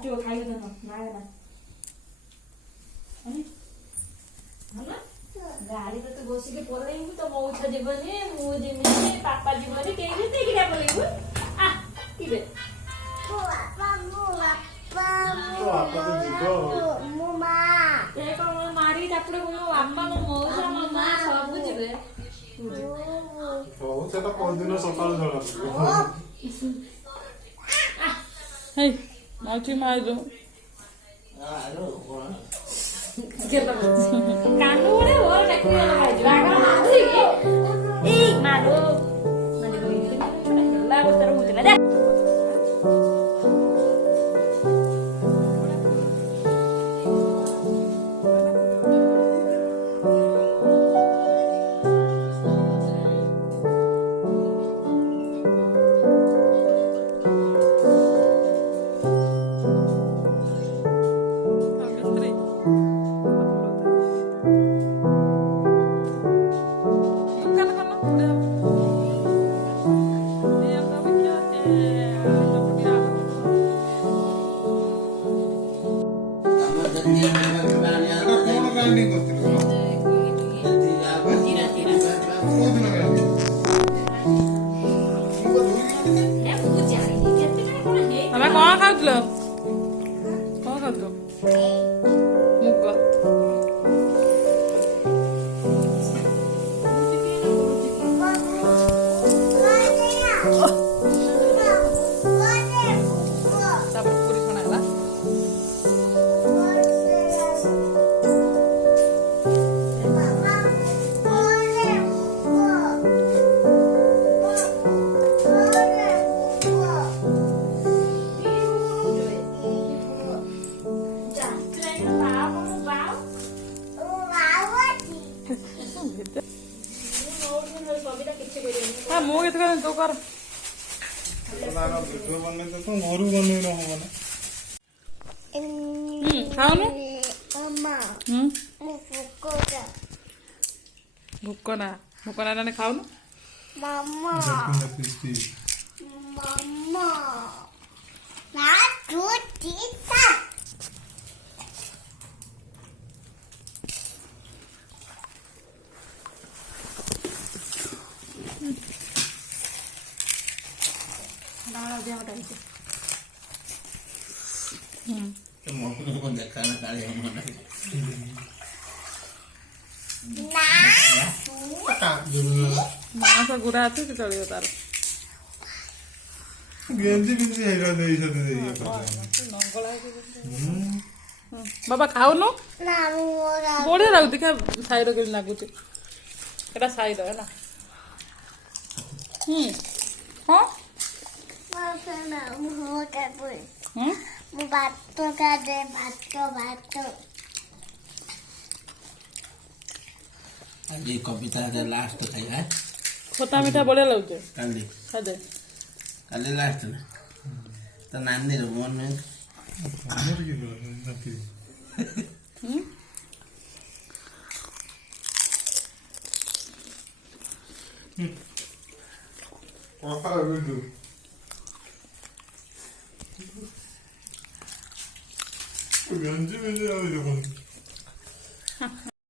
ବାଟିବ ଖାଇବ ତ ନା ଗାଡିରେ ତୁ ବସିକି ପଳେଇବୁ ତ ମଉଛ ଯିବନି ମୁଁ ଯିବିନି ବାପା ଯିବନି କେହି ଦେଖିକିନା ପଳେଇବୁ କିରେ ମାରି ତାପରେ ମୋ ବାପା ମୋ ମଉସା ମୋ ମା ସବୁ ଯିବେ ସେଟା ପରଦିନ ସକାଳୁ ଜଣା ହେଇ ମାଉଠି ମାଇଲୁ କାନୁ ଗୋଟେ ଓର ଡାକି ଲଗାଇଛୁ ଆଗ ମାରିକି ଏଇ ମାରୁ ମାନେ ହେଲା ଅବସ୍ଥାରେ ହଉଥିଲା ଯା ଆମେ କଣ ଖାଉଥିଲ କଣ ଖାଉଥିଲ ମୁଗ ତାପରେ ପୁରୀ ଛଣା ହେଲା ମୁଁ କେତେ ତୁ କର ଘରୁ ବନେଇ ହବ ନା ଖାଉନୁ ଭୋକ ନା ଖାଉନୁ ମାଂସ ଗୁରା ଅଛି କି ଚଳିବ ତାର ବାବା ଖାଉନୁ ବଢିଆ ଲାଗୁଛି ସାଇର କେମିତି ଲାଗୁଛି ଏଟା ସାଇର ହେଲା ହଁ ଆଜି କବିତା ଲାଷ୍ଟ ଖାଇବା ଖଟା ମିଠା ବଢିଆ ଲାଗୁଛି କାଲି ଖାଇଦେ କାଲି ଲାଷ୍ଟ ନା ତ ନାନୀର ମନ ବ୍ୟଞ୍ଜି ବ୍ୟଞ୍ଜି